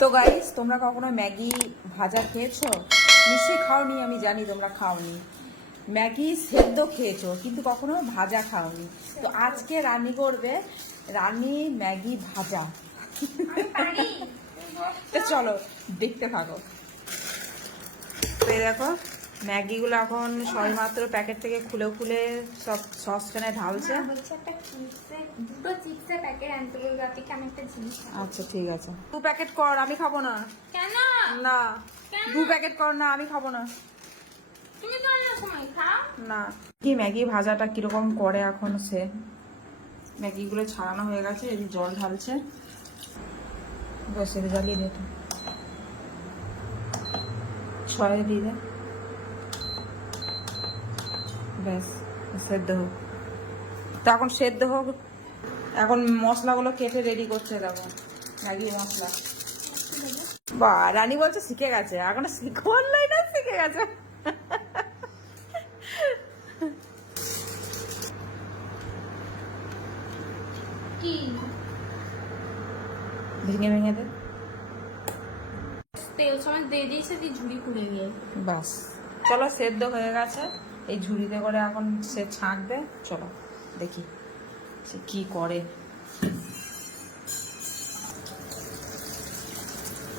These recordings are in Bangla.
তো গাইস, তোমরা কখনো ম্যাগি ভাজা খেয়েছো? নিশ্চয়ই খাওনি, আমি জানি তোমরা খাওনি। ম্যাগি সেদ্ধ খেয়েছো কিন্তু কখনো ভাজা খাওনি। তো আজকে রানী করবে রানী ম্যাগি ভাজা। তো চলো দেখতে থাকো। তো এই দেখো ম্যাগিগুলো এখন সবেমাত্র প্যাকেট থেকে খুলে খুলে সব সসপ্যানে ঢালছে। আচ্ছা ঠিক আছে, 2 প্যাকেট কর, আমি খাবো না। কেন? না, কেন? 2 প্যাকেট কর না, আমি খাবো না। তুমি তো অন্য সময় খাও। না, কি ম্যাগি ভাজাটা কিরকম করে এখন সে। ম্যাগিগুলো ছাড়ানো হয়ে গেছে, এই যে জল ঢালছে। বসে জ্বালিয়ে দে, 6 দিয়ে দে, ব্যাস সেদ্ধ হোক। তো এখন সেদ্ধ হোক, এখন মশলাগুলো কেটে রেডি করছে। দেখো ম্যাগি মশলা। বা রানী বলছে শিখে গেছে, এখন শিখলাই না, শিখে গেছে। কি ভেঙে ভেঙে দে, তেল সময় দিয়ে দিয়েছে, দিয়ে ঝুড়ি খুলে গিয়ে। বাস। চলো সেদ্ধ হয়ে গেছে, এই ঝুড়িতে করে এখন সে ছাঁকবে। চলো দেখি সে কি করে,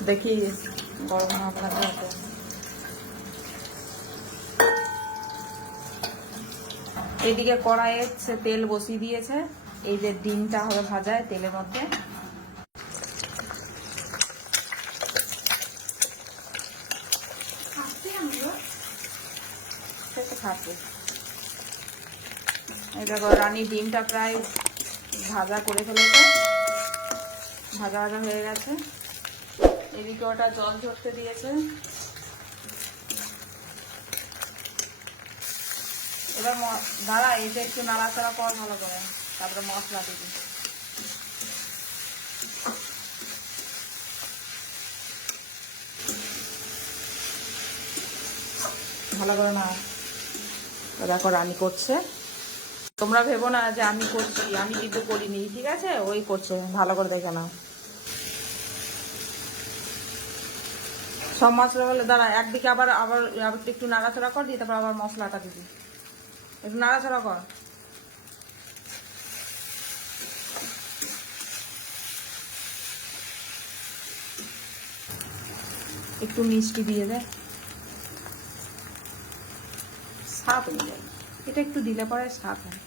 দেখি গরম আপনাদের হাতে। এইদিকে কড়াইয়ে সে তেল বসিয়ে দিয়েছে, এই যে ডিমটা হবে ভাজায় তেলের মধ্যে। থাকে এই দেখো রানী ডিমটা প্রায় ভাজা করে ফেলেছে, ভাজা ভাজা হয়ে গেছে। এদিকে ওটা জল ঝরতে দিয়েছে। এবার দাঁড়া, এটা একটু নাড়াচাড়া কর ভালো করে, তারপরে মশলা দিবি। ভালো করে না, দেখো রানী করছে। তোমরা ভেবো না যে আমি করছি, আমি কিন্তু করিনি, ঠিক আছে? ওই করছে, ভালো করে দেখে নাও। সব মশলা বলে দাঁড়া, একদিকে আবার আবার আবার একটু নাড়াচাড়া কর, দিয়ে তারপর আবার মশলাটা দিবি, একটু নাড়াচাড়া কর। একটু মিষ্টি দিয়ে দে, স্বাদ অনুযায়ী। এটা একটু দিলে পরে স্বাদ হয়।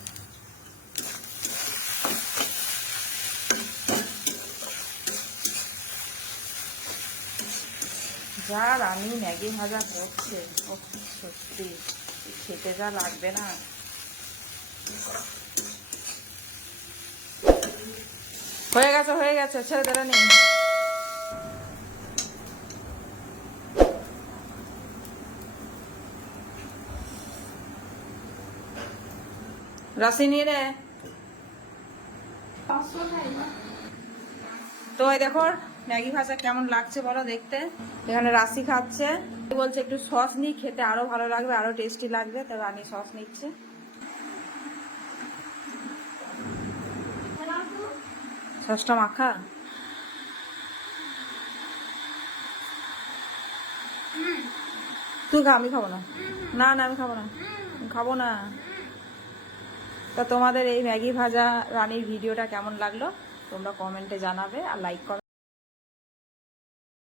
যা রানী ম্যাগি ভাজা করছে, ও সত্যি খেতে যা লাগবে না। হয়ে গেছে হয়ে গেছে, ছেড়ে দেবে নেই। রাশি নিয়ে রে। তো এই দেখো ম্যাগি ভাজা কেমন লাগছে বলো দেখতে। এখানে রাশি খাচ্ছে, বলছে একটু সস নিই, খেতে আরো ভালো লাগবে, আরো টেস্টি লাগবে। তো রানী সস নিচ্ছে। সসটা মাখা। তুই খা, আমি খাবো না। না না, আমি খাবো না, খাবো না। তা তোমাদের এই ম্যাগি ভাজা রানীর ভিডিওটা কেমন লাগলো তোমরা কমেন্টে জানাবে, আর লাইক করো।